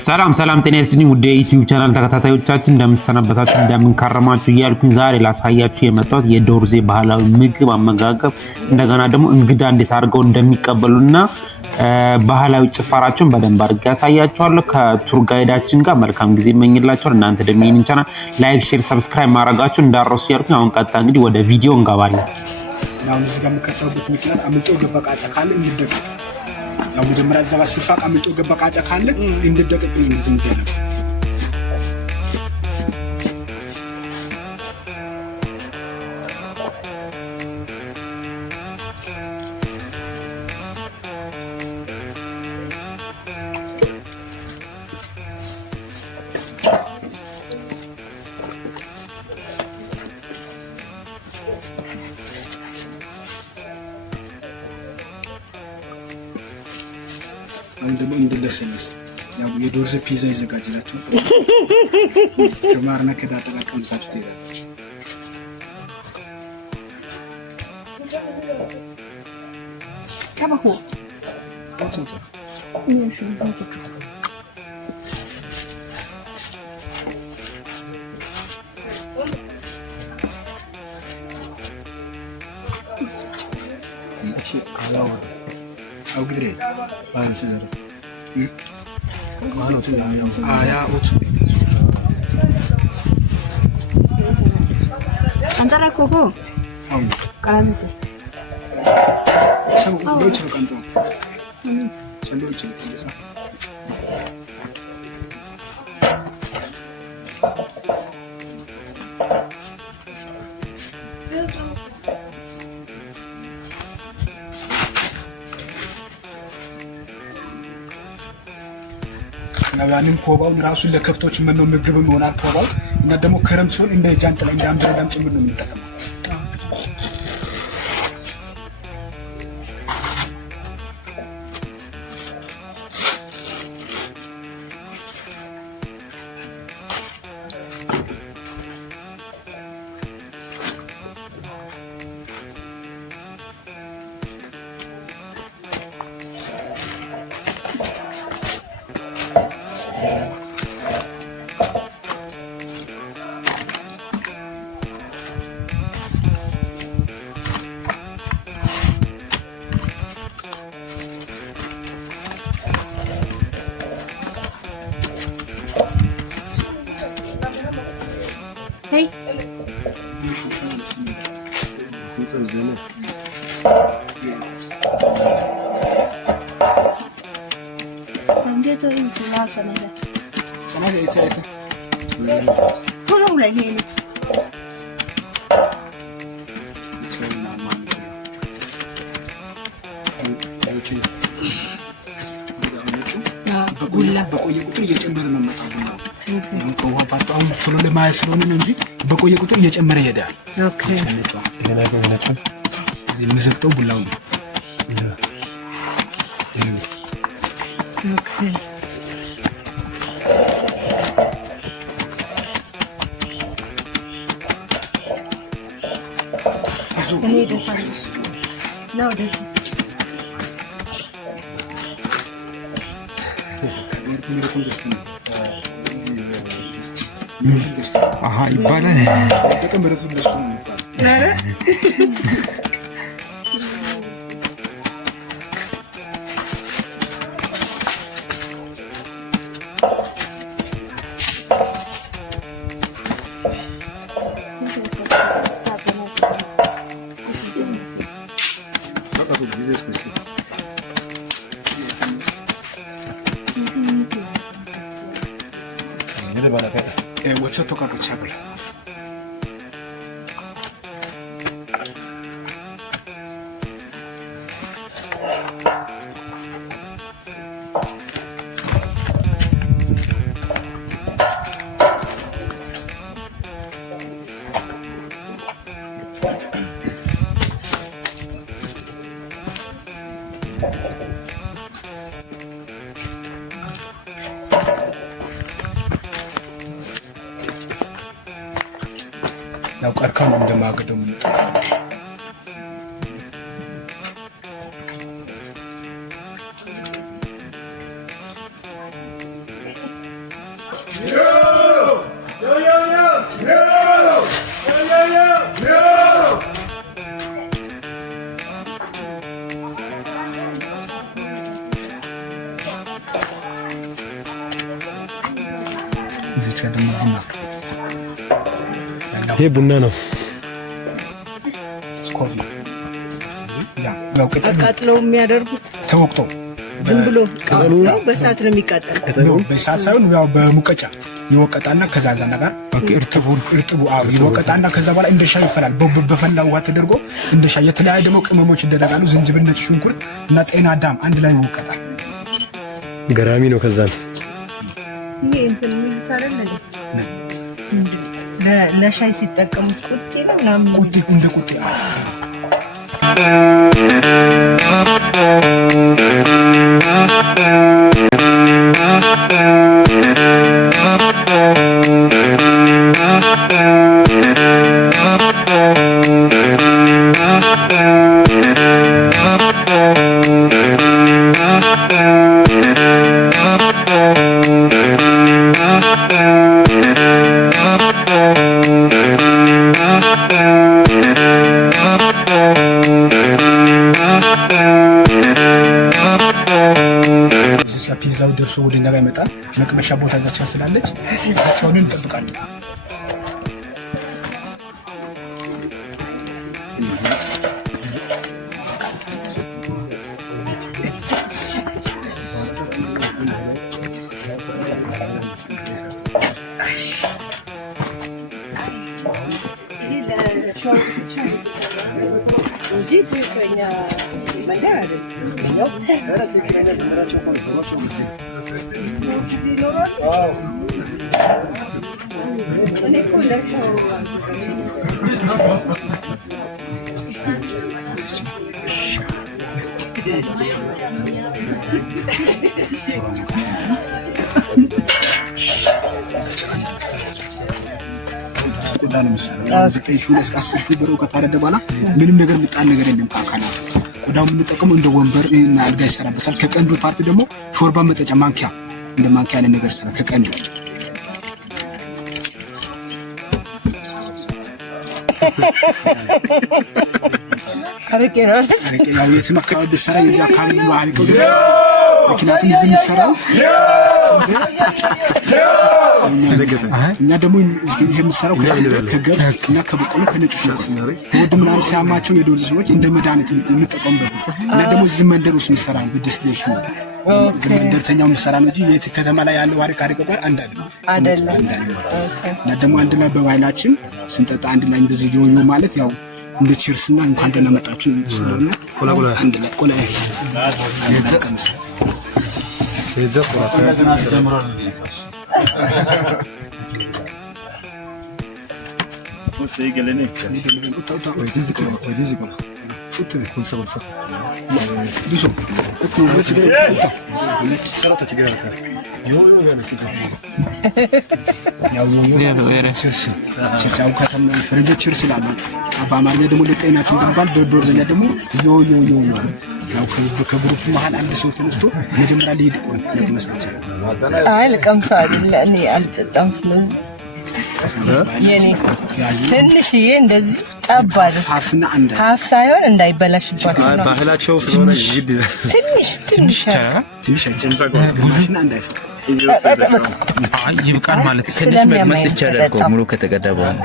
ሰላም ጤና ይስጥልኝ ውድ የዩቲዩብ ቻናል ተከታታዮቻችን እንደምትሰነበታችሁ እንደምንከረማችሁ እያልኩኝ ዛሬ ላሳያችሁ የመጣሁት የዶርዜ ባህላዊ ምግብ አመጋገብ እንደገና ደግሞ እንግዳ እንዴት አድርገው እንደሚቀበሉና ባህላዊ ጭፈራቸውን በደንብ አድርጌ ያሳያችኋለሁ። ከቱር ጋይዳችን ጋር መልካም ጊዜ እመኝላችኋለሁ። እናንተ ደግሞ ይህንን ቻናል ላይክ፣ ሼር፣ ሰብስክራይብ ማድረጋችሁን እንዳትረሱ እያልኩኝ አሁን ቀጥታ እንግዲህ ወደ ቪዲዮ እንገባለን። አሁን እዚህ ጋር የምከተውበት ምክንያት አምልጦ ገባ ቃጫ ካለ እንደደቀቅ ያው መጀመሪያ እዛ ጋር ሲፋቅ አምልጦ ገባ ቃጫ ካለ እንደደቀቅ ነው እንደዚህ እንደደቀቅ አሁን ደግሞ እንደለሰለስ ያው የዶርዜ ፒዛ ይዘጋጅላችኋል። ከማርና ከዳጣ ጋር ቀምሳችሁ ትሄዳላችሁ። ካባሁ አው ግሬ ባንቺ ነው ማለት ነው አያ ኦት አንተራ ኮኮ አው ቃላምስት ሰው ሎች ነው ቀንጾ ሰሎች ነው ተለሳ ያንን ኮባው ራሱን ለከብቶች ምን ነው ምግብ ይሆናል ኮባው እና ደግሞ ክረምት ሲሆን እንደ ጃንጥላ እንደ አምብሬላም ጭምር ነው የሚጠቀመው። Hey. Tangga tu semua sana dah. Sana dia cari. Tolong lagi ni. በቆየ ቁጥር እየጨመረ ነው መጣው ነው ከውሃ ፓርታውን ቶሎ ለማያስ ስለሆነ ነው እንጂ በቆየ ቁጥር እየጨመረ ይሄዳል። ኦኬ የሚዘግተው ቡላው ነው። ኦኬ እኔ ደፋኝ ነው ደስ አሃ ይባላል። ለከመረቱ ደስኩ ነው ይባላል። ሰቀቱ ዲስኩ ወቸ ተቃቆቻ ብለ ያው ቀርከም እንደማገደው ምን እዚህ ደግሞ ቡና ይሄ ቡና ነው። ኮፊ ያው አቃጥለው የሚያደርጉት ተወቅቶ ዝም ብሎ ነው በእሳት ነው የሚቃጠለው። በእሳት ሳይሆን ያው በሙቀጫ ይወቀጣና ከዛ ጋር እርጥቡ ይወቀጣና ከዛ በኋላ እንደ ሻይ ይፈላል። በፈላ ውሃ ተደርጎ እንደ ሻይ የተለያዩ ደግሞ ቅመሞች ይደረጋሉ። ዝንጅብል፣ ነጭ ሽንኩርት እና ጤና አዳም አንድ ላይ ይወቀጣል። ገራሚ ነው። ከዛ ይሄ እንትን የሚሰራል ለሻይ ሲጠቀሙት ቁጤ ነው ምናምን ቁጤ እንደ ቁጤ ፒዛው ደርሶ ወደኛ ጋር ይመጣል። መቅመሻ ቦታ እዛች ስላለች እዛቸውን እንጠብቃለን። ቆዳ ነው የሚሰራው። 9 እስከ 10 ሺህ ብር ከታረደ በኋላ ምንም ነገር ምጣን ነገር የለም። ካካናት ቆዳው የምንጠቀመው እንደ ወንበር እና አልጋ ይሰራበታል። ከቀንዱ ፓርት ደግሞ ሾርባ መጠጫ ማንኪያ እንደ ማንኪያ ያለ ነገር ሰራ ከቀንዱ አረቄ ነው። ያው የትም አካባቢ ሰራ የዚህ አካባቢ ነው አልቀው ምክንያቱም እዚህ የሚሰራው እኛ ደግሞ ይሄ የሚሰራው ከገብስ እና ከበቆሎ ከነጭ ሽንኩርት ወድ ምናምን ሲያማቸው የዶርዝ ሰዎች እንደ መድኃኒት የሚጠቀሙበት እና ደግሞ እዚህ መንደር ውስጥ የሚሰራ በዲስፕሌሽን ነው መንደርተኛው የሚሰራ ነው እንጂ የት ከተማ ላይ ያለው አረቄ ጋር አንድ አይደለም። እና ደግሞ አንድ ላይ በባህላችን ስንጠጣ አንድ ላይ እንደዚህ yoyo ማለት ያው እንደ ቺርስ እና እንኳን ደህና መጣችሁ ስለሆነ ኮላኮላ አንድ ላይ ኮላ ይዘቀምስ ሲዘ ቆራጣ Você galene. ወዲህ ቆላ ፉት ኩን ሰበሰ ዲሶ እኮ ወጭ ገ ሰራታ ትግራታ yoyo ጋር ሲጋ ያው yoyo ቸርቻው ከተማ ፈረንጆች ቺርስ ይላሉ። በአማርኛ ደግሞ ለጤናችን እንባል በዶርዘኛ ደግሞ yoyo ያው ከግሩፕ መሃል አንድ ሰው ተነስቶ መጀመሪያ ሊሄድ ቆይ ለምሳሌ አይ ለቀምሳ አይደል እኔ አልጠጣም። ስለዚህ የኔ ትንሽዬ እንደዚህ ጠባል ሀፍና አንድ ሀፍ ሳይሆን እንዳይበላሽባችሁ ነው። ባህላቸው ስለሆነ ይድ ትንሽ ብዙና እንዳይፈ ይብቃን ማለት ትንሽ መግመስ ይቻላል እኮ ሙሉ ከተቀዳ በኋላ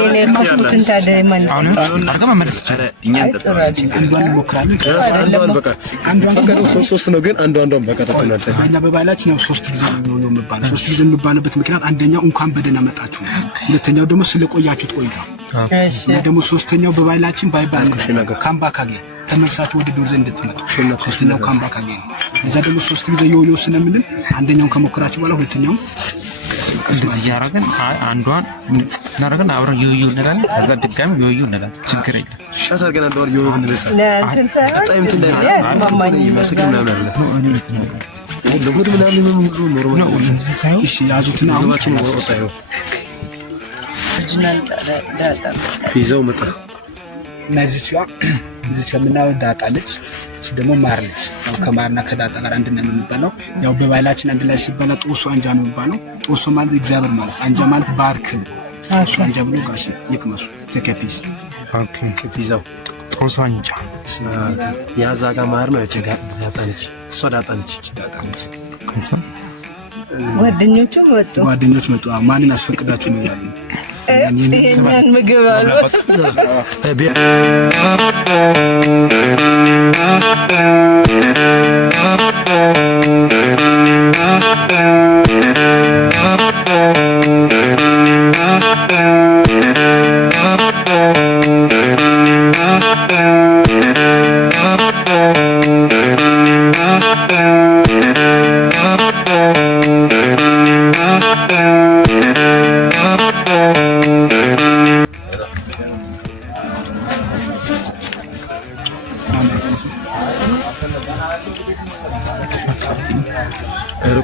የኔ ከፍቱትን ታዲያ ማለት አሁን አርጋ መመለስ ይቻላል። እኛን ተጠራ አንዷን እንሞክራለን። አንዷን በቃ አንዷን በቃ ሶስት ነው ግን አንዷን በቃ ተጠናተ እኛ በባህላችን ያው 3 ጊዜ ነው የሚባለው። 3 ጊዜ የሚባልበት ምክንያት አንደኛው እንኳን በደህና መጣችሁ፣ ሁለተኛው ደግሞ ስለቆያችሁት ቆይታ፣ እና ደግሞ ሶስተኛው በባህላችን ባይባል ካምባካጌ ተመልሳችሁ ወደ ዶርዘ እንድትመጡ ሶስተኛው ካምባካጌ ነው። እዛ ደግሞ 3 ጊዜ yoyo ስለምንል አንደኛውን ከሞከራችሁ በኋላ ሁለተኛው እንደዚህ ያረጋን አንዷን እናረጋን አብረን yoyo እንላለን። ከዛ ድጋሚ yoyo እንላለን። ችግር የለም። ሻታ ግን አንዷን yoyo እንነሳ ለእንትን በጣም እንትን ላይ ይመስገን ምናምን አለ ይሄ ለጉድ ምናምን ሁሉ ኖርማል ነው። እንደዚህ ሳይሆን እሺ ያዙትና ግባችን ወጣው ኦሪጂናል ዳጣ ይዘው መጣ እነዚህ ከምናየው ዳጣለች። እሺ ደግሞ ማርለች። ያው ከማርና ከዳጣ ጋር አንድ ነው የሚባለው። ያው በባህላችን አንድ ላይ ሲባላ ጦሶ አንጃ ነው የሚባለው። ጦሶ ማለት እግዚአብሔር ማለት፣ አንጃ ማለት ባርክ ሶሳንጃ ብሎ ጋሽ ይቅመሱ ተከፒስ ኦኬ ከፒዛው ሶሳንጃ ያዛጋ ማር ነው እቺ ዳጣነች እሷ ዳጣነች ከዛ ጓደኞች መጡ ማንን አስፈቅዳችሁ ነው ያሉ ይሄንን ምግብ አሉ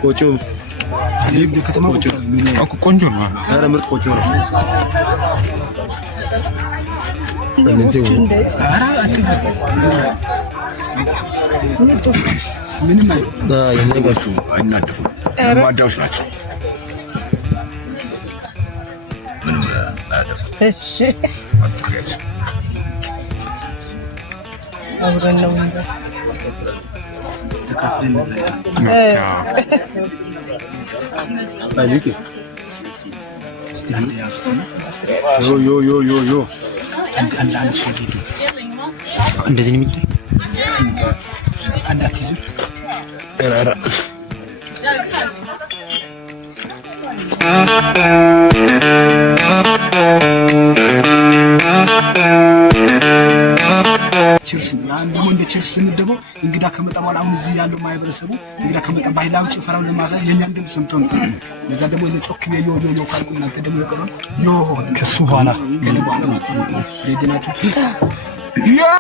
ቆጮ ከተማ ቆንጆ ነው አረ ምርጥ ቆጮ ነው እንዴት ኧረ ምንም የማይጋቹ አይናደፉ ማዳዎች ናቸው ምንም እሺ አብረን ነው ተካፍለን አሊኪ እስቲ ዮ አንድ ሰው እንደዚህ ነው የሚታይ አንድ አትይዝም ኧረ ቺርስ ያን ደግሞ እንደ ቺርስ ስንደበው እንግዳ ከመጣ በኋላ አሁን እዚህ ያለው ማህበረሰቡ እንግዳ ከመጣ ባህላዊ ጭፈራውን ለማሳይ የኛን ድምፅ ሰምተው ነው ለዛ ደግሞ እነ ጮክ ዮ ካልኩ እናንተ ደግሞ የቀረው ዮ ከሱ በኋላ ከኔ በኋላ ሬዲ ናችሁ ያ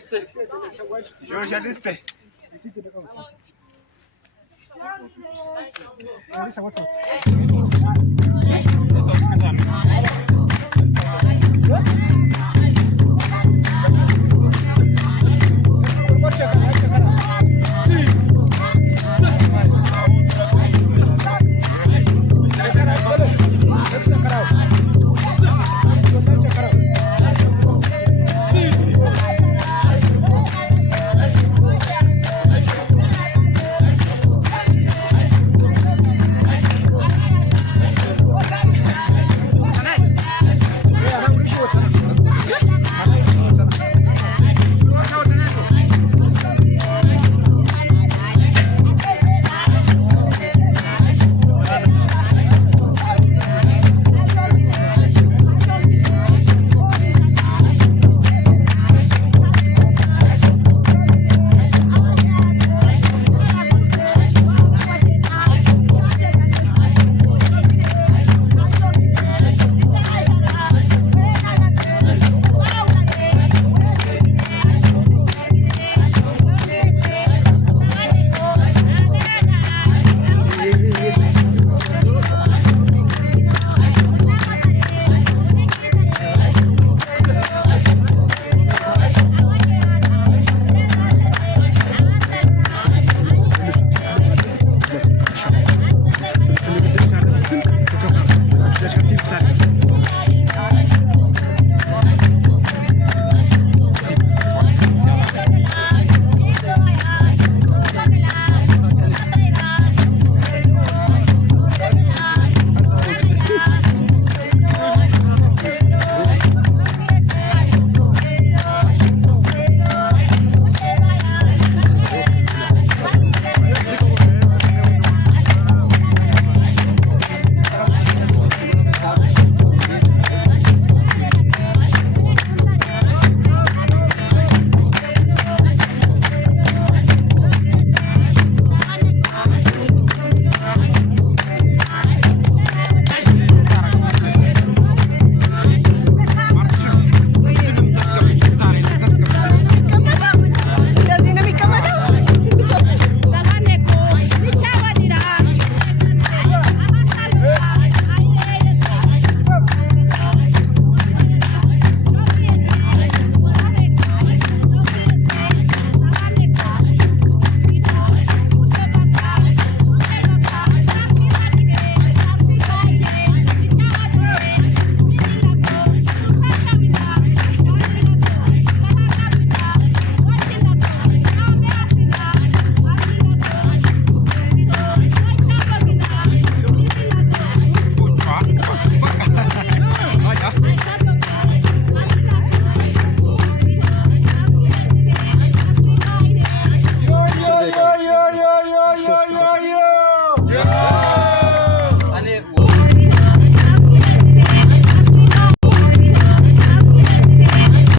ሰዎች